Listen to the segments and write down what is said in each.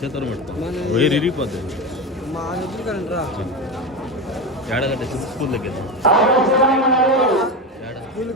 ಸೇತಾರ ಮಾಡ್ತಾರೆ ವೈರ್ ಹಿರಿಪತ್ತೆ ಎರಡಗಂಟೆ ಸ್ಕೂಲ್ ಲಗ್ಗೆದ್ದು ಸ್ಕೂಲ್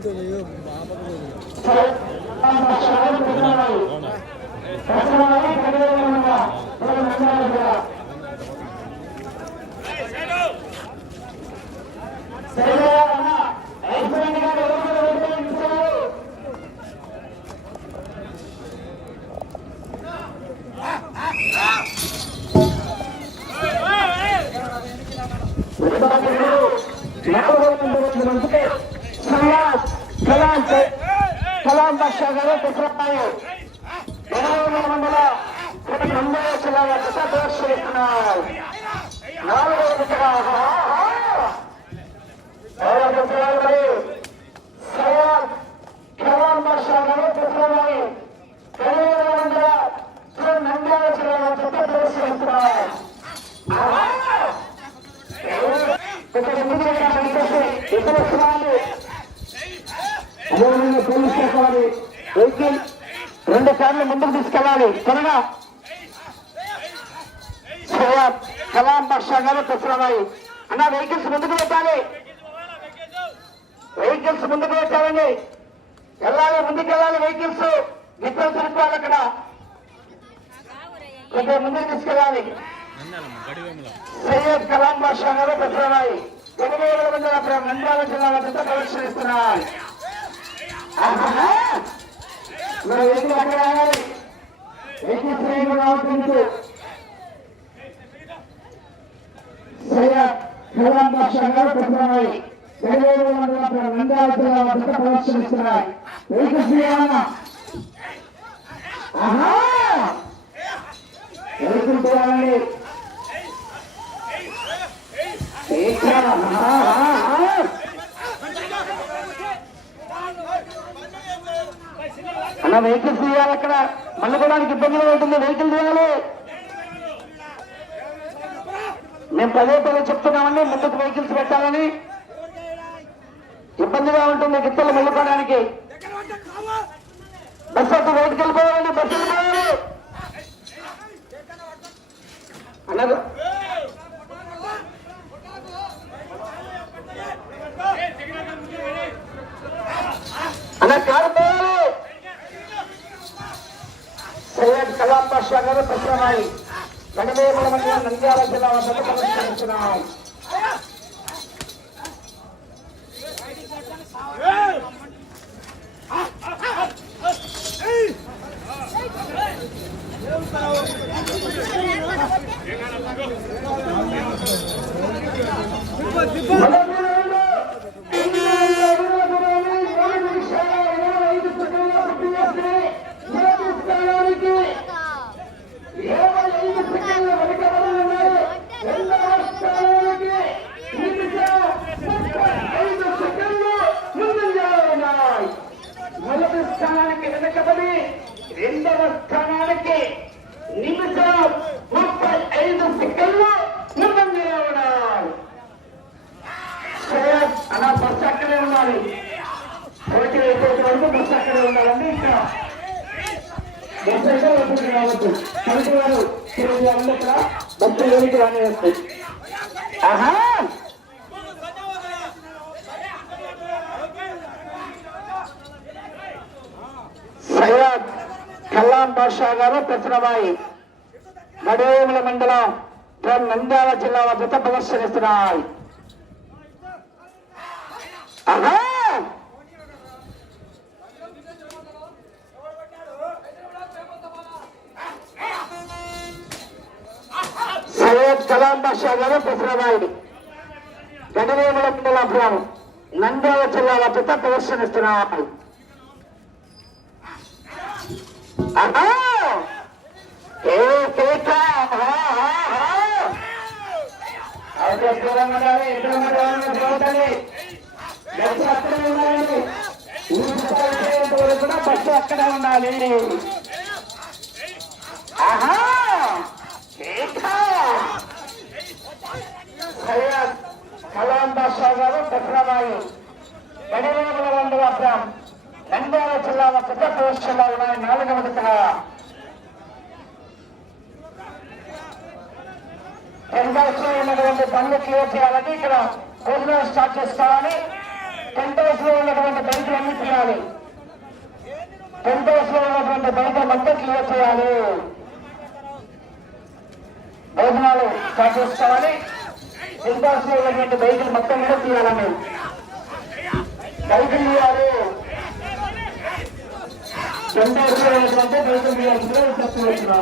ఏడగంట స్కూల్ దగ్గర ఏడ స్కూల్కి వెళ్ళి బాపకు అవునా కలాం బాషా గారు పుత్రపాయు మండల మండల జిల్లా దర్శిస్తున్నారు నాలుగవ విధంగా సయాద్ కలాం బాషా గారు పుత్రపాయు మండల నంద్యాల జిల్లా దర్శిస్తున్నారు ఇక్కడ ముందు ఇతర స్థలాలు అదేవిధంగా పోలీస్ శాఖ వారి వెహికల్ రెండు సార్లు ముందుకు తీసుకెళ్ళాలి. త్వరగా. సయ్యద్ కలాం బాషా గారు తెస్తున్నాయి అన్న వెహికల్స్ ముందుకు పెట్టాలి. వెహికల్స్ ముందుకు పెట్టాలండి. వెళ్ళాలి ముందుకు వెళ్ళాలి వెహికల్స్. గిట్టలు తిరుపాలి అక్కడ. కొంచెం ముందుకు తీసుకెళ్ళాలి. సయ్యద్ కలాం బాషా గారు పెట్టున్నాయి ఎనిమిది వేల మంది జిల్లా వద్ద ప్రదర్శనిస్తున్నాయి. ఆహా! మరి అక్కడ ఆగాలి? ఏంటి శ్రేణి రావట్లేదు సయ్యద్ బాషా గారు జిల్లా వద్ద శ్రీరామ ఆహా! వెహికల్ చేయాలండి ఇలా వెహికల్స్ తీయాలి అక్కడ. మళ్ళీ ఇబ్బందిగా ఉంటుంది. వెహికల్ తీయాలి. మేము పదే పదే చెప్తున్నామండి ముందుకు వెహికల్స్ పెట్టాలని. ఇబ్బందిగా ఉంటుంది గిత్తలు మళ్ళుకోవడానికి బస్సు అటు బయటకు వెళ్ళిపోవాలండి బస్సు వెళ్ళిపోవాలి. అన్నారు అన్న కారు పోవాలి సయ్యద్ కలాం బాషా గారు ప్రశ్నమాయి గణవేముల నంద్యాల జిల్లా వద్ద ప్రదర్శించున్నాం మొదటి స్థానానికి వెనకబడి రెండవ స్థానానికి నిమిషం ముప్పై ఐదు సెకండ్లు ముందంజలో ఉన్నాయి సయ్యద్ అలా బస్సు అక్కడే ఉండాలి పోటీ అయిపోతే వరకు బస్సు అక్కడే ఉండాలండి ఇక్కడ బస్సు అయితే వస్తుంది కావచ్చు కమిటీ వారు తిరిగి వాళ్ళు ఇక్కడ బస్సు వేడికి రాని వస్తాయి ఆహా సయ్యద్ కల్లాం బాషా మడేముల మండలం నంద్యాల జిల్లా వద్ద ప్రదర్శనిస్తున్నాయి ఆహా! సయ్యద్ కలాం బాషా గారు పెత్తనబాయి గడవేముల మండలం నంద్యాల జిల్లా వద్ద ప్రదర్శనిస్తున్నాయి ఆహా! ఏ కేక! ఆహా, ఆహా! అయితే దూరంగా ఉండాలి, ఎదురుగా ఉండాలి, చూడాలి. బస్సు అక్కడే ఉండాలి. కూడా అక్కడే ఉండాలి ఆహా! సయ్యద్ కలాం బాషా గారు దసరాబాయి గడివేముల వందల అబ్రాం నంద్యాల జిల్లా పెద్ద ప్రవేశంలో ఉన్నాయి నాలుగవ దశ లో ఉన్నటువంటి పనులు క్లియర్ చేయాలని ఇక్కడ భోజనం స్టార్ట్ చేసుకోవాలి. టెంట్ హౌస్లో ఉన్నటువంటి బైకులు అన్ని తీయాలి టెంట్ హౌస్లో ఉన్నటువంటి బైకులు మొత్తం క్లియర్ చేయాలి. భోజనాలు స్టార్ట్ చేసుకోవాలి. టెంట్ హౌస్లో ఉన్నటువంటి బైకులు మొత్తం కూడా తీయాలండి. బైకులు తీయాలి. టెంట్ హౌస్లో ఉన్నటువంటి బైకులు తీయాల్సిందిగా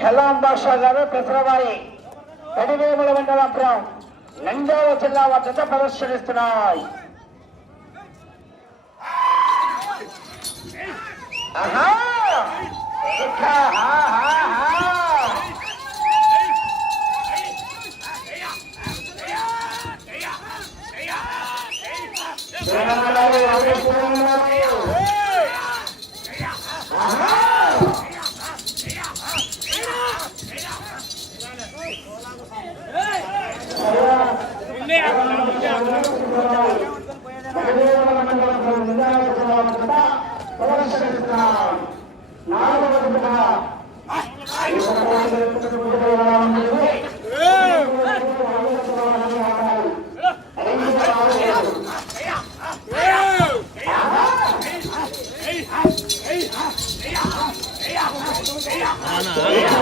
కలాం బాషా గారు పెసరవాయి కడివేముల మండలం నంద్యాల జిల్లా వద్ద ప్రదర్శనిస్తున్నాయి ఆహా! ఏకా! ఆహా!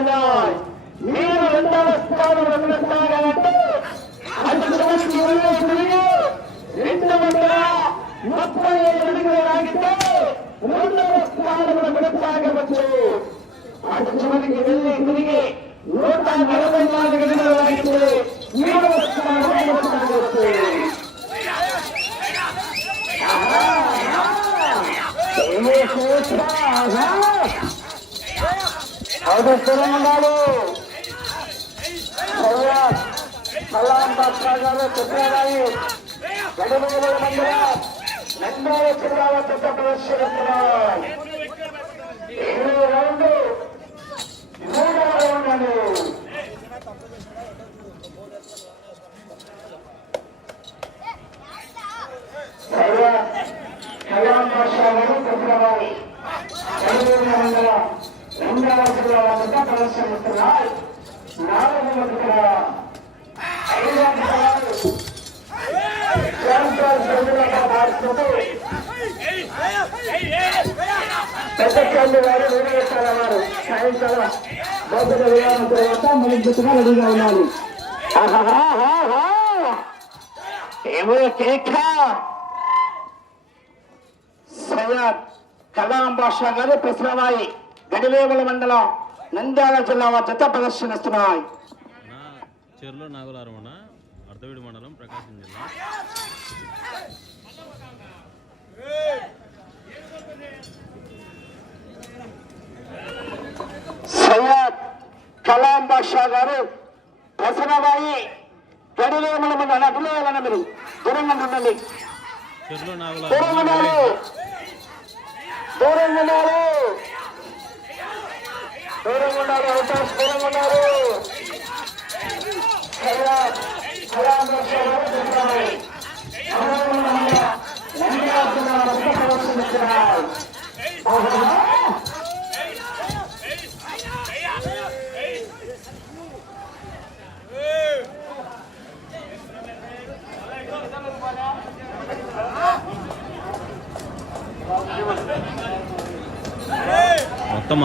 వెనుకబడి ఉన్నాయి మీరు రెండవ స్థానంలో కొనసాగాలంటే అది చివరికి ఇరవై గారు పెద్ద ప్రదర్శనిస్తున్నాయి రౌండ్ మూడవ రౌండ్ అని కలాం బాషా గారు చిత్రరాయి గడిమూల మందిర నంద్యాల జిల్లాల పెద్ద ప్రదర్శనిస్తున్నాయి నాలుగు మందిర ఐదు అంశాలు శాంతాల్ ప్రజలుగా మార్చుతూ పెద్ద చంద్రు గారు వేణుగోపాల వారు సాయంకాలం భౌతిక విరామం తర్వాత ముగింపుగా రెడీగా ఉన్నారు ఆహాహాహా! ఏమో కేక సయ్యద్ కలాం బాషా గారు పెసరవాయి గడివేముల మండలం నంద్యాల జిల్లా జత ప్రదర్శనిస్తున్నాయి. చెర్లో నాగులారమణ అర్ధవీడి మండలం ప్రకాశం జిల్లా. సయ్యద్ కలాం బాషా గారు పెసరవాయి గడివేముల మండలం అటులేయాలన్న మీరు దూరంగా ఉండండి. దూరంగా దూరం ఉన్నారు దూరం ఉన్నారు అవకాశం దూరం ఉన్నారు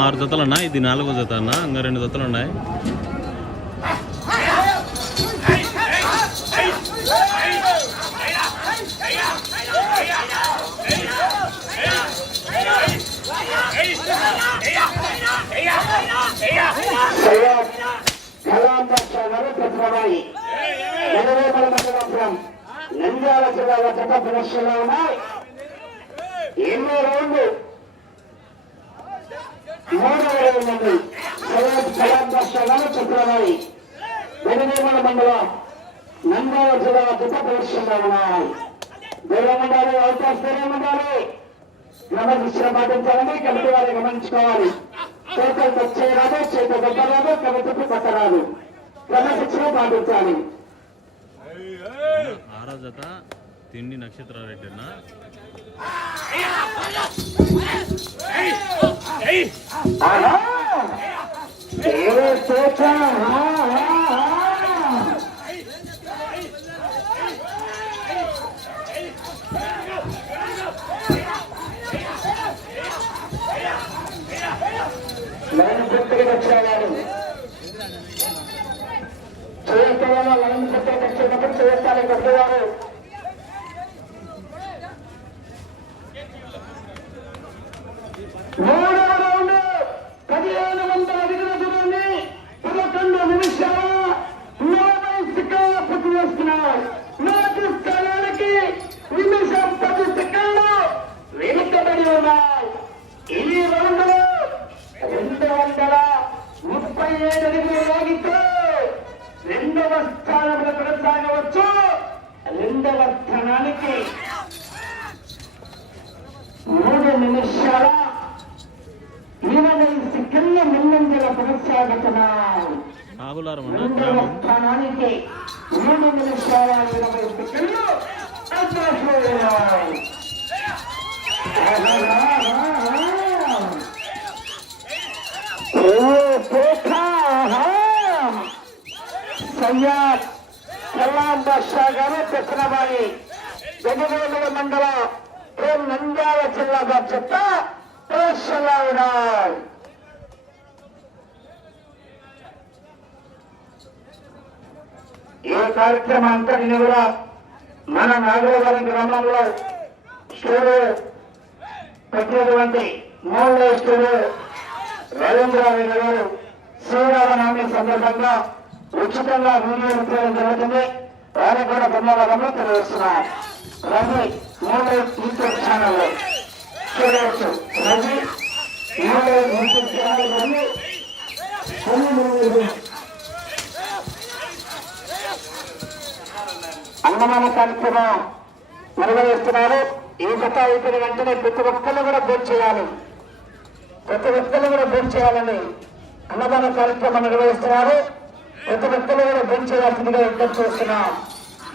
ఆరు జతలు ఉన్నాయి ఇది నాలుగో జత అన్న ఇంకా రెండు జతలు ఉన్నాయి నంద్యాల జిల్లాలో ప్రదర్శనలో ఉన్నాయి. ఎన్నో రౌండ్లు మూడవ రౌండ్ ఉంది సయ్యద్ కలాం మండలం నంద్యాల జిల్లాలో జత ప్రదర్శనలో ఉన్నాయి. దూరం ఉండాలి అవకాశం క్రమశిక్షణ పాటించాలని కమిటీ వారు గమనించుకోవాలి. చేతులు టచ్ చేయరాదు చేతులు కొట్టరాదు కమిటీకి కొట్టరాదు క్రమశిక్షణ పాటించాలి. ఆరో తిండి నక్షత్రారెడ్డి అన్న ఆహా! ఏ లైన్ కొట్టేవారు మూడవ రౌండ్ పదిహేను వందల అడుగుల దూరాన్ని పదకొండు నిమిషాల నలభై సెకండ్ల పూర్తి చేస్తున్నారు స్థానానికి నిమిషం పది సెకండ్లు వెనుకబడి ఉన్నాయి. ఈ రౌండ్లో రెండు వందల ముప్పై ఏడు అడుగులు లాగితే రెండవ స్థానంలో కొనసాగవచ్చు. రెండవ స్థానానికి మూడు నిమిషాల ఇరవై సెకండ్ల ముందంజల కొనసాగుతున్నాయి రెండవ స్థానానికి మూడు నిమిషాల ఇరవై సెకండ్లు సయ్యాద్ కల్లాం బాషా గారు మండలం నంద్యాల జిల్లా ఉన్నాయి ఈ కార్యక్రమం అంతటిని కూడా మన నాగరవరం గ్రామంలో స్టూడియో పెట్టినటువంటి మోహన్లో స్టూడియో రవీంద్రరావు గారు శ్రీరామనవమి సందర్భంగా ఉచితంగా వీడియోలు తీయడం జరుగుతుంది. వారికి కూడా ధన్యవాదాలు తెలియజేస్తున్నారు రవి మోహన్ యూట్యూబ్ ఛానల్లో. చూడవచ్చు రవి మూడో కార్యక్రమం నిర్వహిస్తున్నారు. ఈ జత అయిపోయిన వెంటనే ప్రతి ఒక్కరు కూడా భోజనం చేయాలి. ప్రతి ఒక్కరు కూడా భోజనం చేయాలని అన్నదాన కార్యక్రమం నిర్వహిస్తున్నారు. ప్రతి ఒక్కరు కూడా భోజనం చేయాల్సిందిగా విజ్ఞప్తి చేస్తున్నాం.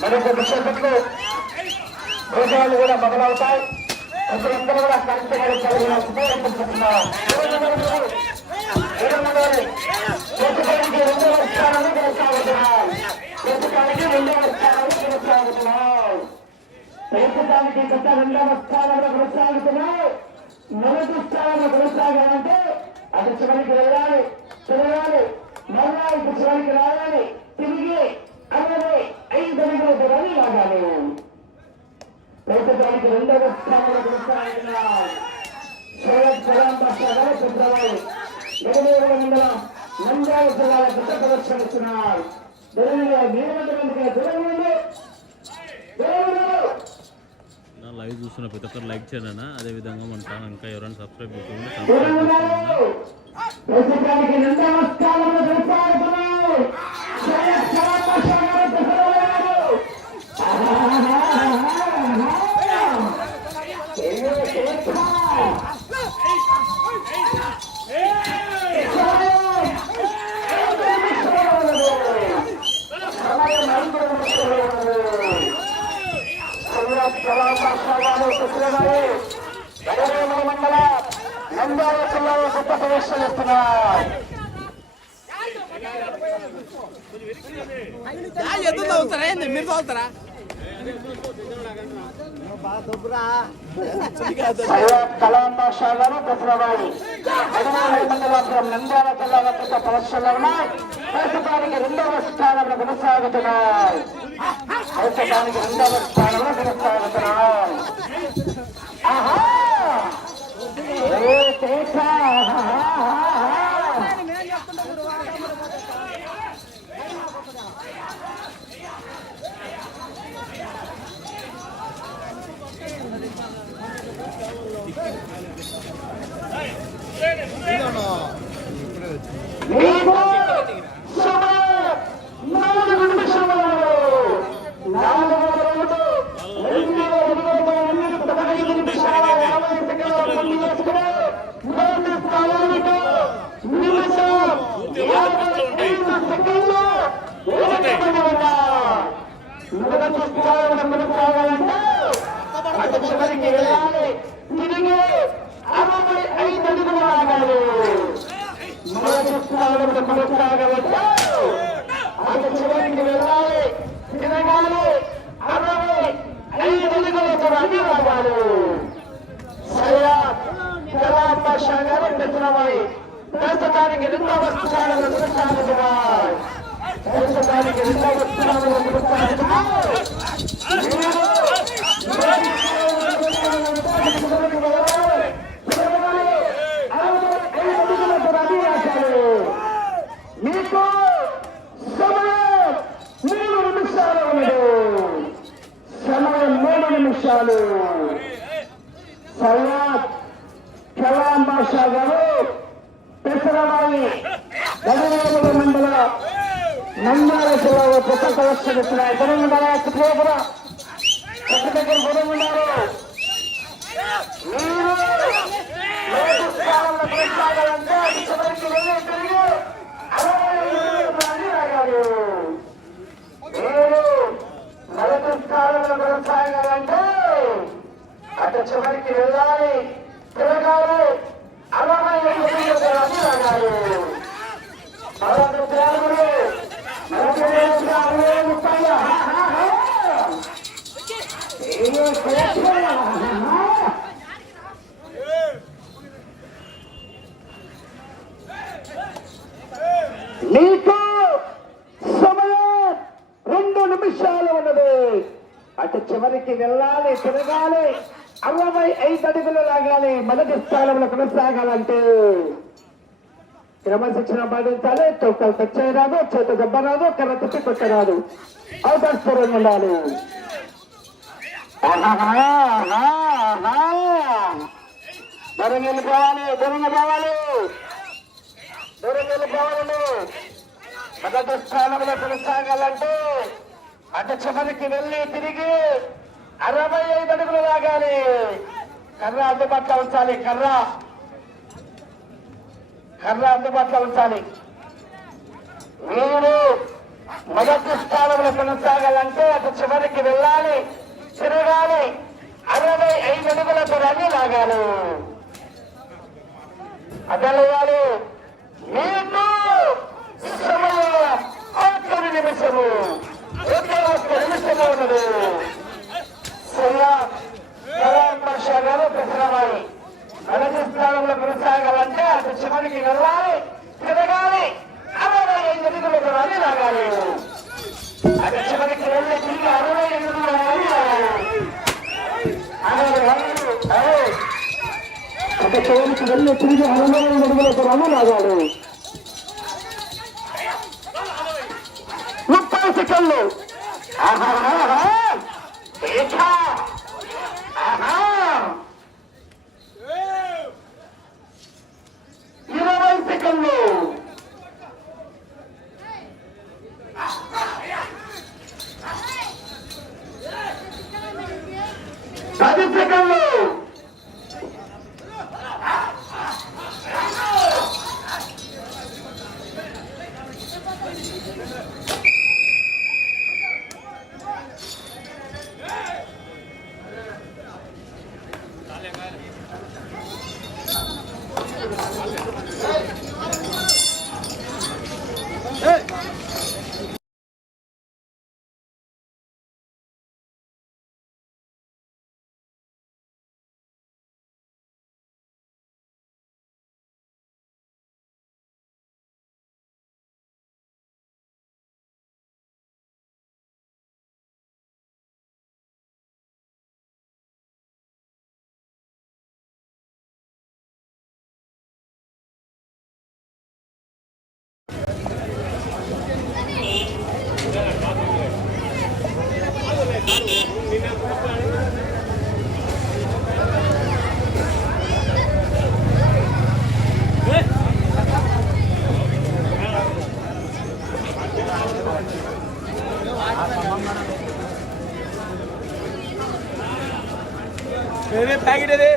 మరి కొద్దిసేపట్లో భోజనాలు కూడా మొదలవుతాయి. ప్రతి ఒక్కరు కూడా కార్యక్రమాలు చదివినాల్సిందిగా విజ్ఞప్తిస్తున్నాం ప్రతిదానికి రెండవ స్థానాన్ని కొనసాగుతున్నాం ప్రతిదానికి రెండవ స్థానాన్ని కొనసాగుతున్నాం ప్రస్తుతానికి గత రెండవ స్థానంలో కొనసాగుతున్నావు మొదటి స్థానంలో కొనసాగాలంటే అది చివరికి వెళ్ళాలి తిరగాలి మళ్ళా ఇటు చివరికి రావాలి తిరిగి అరవై ఐదు అడుగుల దూరాన్ని లాగాలి ప్రస్తుతానికి రెండవ స్థానంలో బాషా గారు మండలం నంద్యాల జిల్లాల గత ప్రదర్శనిస్తున్నారు లైవ్ చూస్తున్న ప్రతి ఒక్కరు లైక్ చేయండి అన్న అదేవిధంగా మన ఛానల్ ఇంకా ఎవరైనా సబ్స్క్రైబ్ చేసుకోండి సబ్స్క్రైబ్ చేసుకోండి ప్రస్తుతానికి రెండవ స్థానంలో కొనసాగుతున్నావు సయ్యద్ కలాం బాషా గారు ఫిబ్రవరి ఆహా కొనసాగాలి కృష్ణగారి గడవేమల మండల నంద్యాల జిల్లాలో గొప్ప ప్రదర్శనిస్తున్నారు ఎద్దులు అవుతారా ఏంది మీరు కలాం గారు మండలం నంద్యాల ఉన్నాయి. ప్రస్తుతానికి రెండవ స్థానంలో ప్రస్తుతానికి రెండవ స్థానంలో ఆహా మీకు సమయం నాలుగు నిమిషములు. నాలుగు రోజులు, రెండు ఇరవై ఎనిమిది, పదహైదు నిమిషాల యాభై సెకండ్ల ముందు వేసుకుని, మొదటి స్థానానికి నిమిషం యాభై ఐదు సెకండ్లు వెనుకబడి ఉన్నారు. మొదటి స్థానంలో కొనసాగాలంటే అటు చివరికి వెళ్ళాలి తిరిగి అరవై ఐదు అడుగులు ఆగాలి మొదటి స్థానంలో కొనసాగవచ్చు అది చివరికి వెళ్ళాలి తిరగాలి అరవై ఐదు అడుగులకు రవి రావాలి సయ్యద్ కలాం బాషా గారు మిత్రమై ప్రస్తుతానికి రెండవ స్థానంలో కొనసాగుతున్నారు ప్రస్తుతానికి రెండవ స్థానంలో కొనసాగుతున్నారు మీకు సమయం మూడు నిమిషాలు ఉన్నది సమయం మూడు నిమిషాలు కలాం బాషా గారు పెసరవాయి గజవేముల మండల నంద్యాల జిల్లాలో కొత్త కలెక్షన్ ఇస్తున్నాయి గుణముండాలి చిత్రేపుర దగ్గర గుణముండారు మీరు కొనసాగాలంటే అది చివరికి వెళ్ళి తిరిగి మీరు మొదటి స్థానంలో కొనసాగాలంటే అటు చివరికి వెళ్ళాలి. తిరగాలి. అరవై రాగాలి మంది రాగారు మరొక ప్రేమలు మరొక ప్రేమలు అరవై ముప్పై ఏయో ప్రేమ మీకు సమయం రెండు నిమిషాలు ఉన్నది అటు చివరికి వెళ్ళాలి తిరగాలి అరవై ఐదు అడుగులు లాగాలి మొదటి స్థానంలో కొనసాగాలంటే క్రమశిక్షణ పాటించాలి తొక్కలు తెచ్చేయరాదు చేత దెబ్బరాదు కర్ర తిప్పి కొట్టరాదు. అవకాశపూర్వం ఉండాలి. దూరం వెళ్ళిపోవాలి దూరం పోవాలి దూరం వెళ్ళిపోవాలండి మొదటి స్థానంలో కొనసాగాలంటే అటు చివరికి వెళ్ళి తిరిగి అరవై ఐదు అడుగులు లాగాలి. కర్ర అందుబాటులో ఉంచాలి కర్ర. కర్ర అందుబాటులో ఉంచాలి. మీరు మొదటి స్థానంలో కొనసాగాలంటే అటు చివరికి వెళ్ళాలి తిరగాలి. అరవై ఐదు అడుగులకు రన్ని లాగాలి అదలయ్యాలి మీకు సమయం ఆఖరి నిమిషము. రెండవ ఒక్క నిమిషము ఉన్నది చివరికి వెళ్ళి తిరిగి అరవై ఐదు అడుగులకు రన్ను లాగాడు ముప్పై సెకండ్లు ఆహాహాహా. ఏక. ఆహా. ఇరవై సెకండ్లు పది సెకండ్లు ఏది ప్యాకెట్ ఏది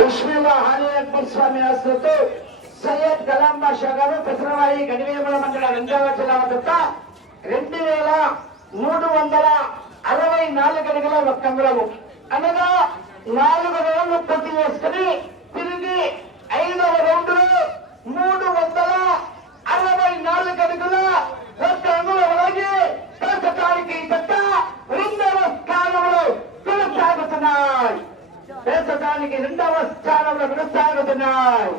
బిస్మిల్లా హాని అక్బర్ స్వామి ఆశ్రతో సయ్యద్ కలాం బాషా గారు పెసరవాయి గడివేముల మండల రెండవ జిల్లా వద్ద రెండు వేల మూడు వందల అరవై నాలుగు అడుగుల ఒక్క అంగుళము. అనగా నాలుగు రౌండ్లు పూర్తి చేసుకుని తిరిగి ఐదవ రౌండ్లో మూడు వందల అరవై నాలుగు అడుగుల ఒక్క అంగుళం అలాగే ప్రస్తుతానికి తప్ప రెండవ స్థానంలో కొనసాగుతున్నాయి. దేశడానికి రెండవ స్థానంలో కొనసాగుతున్నాయి.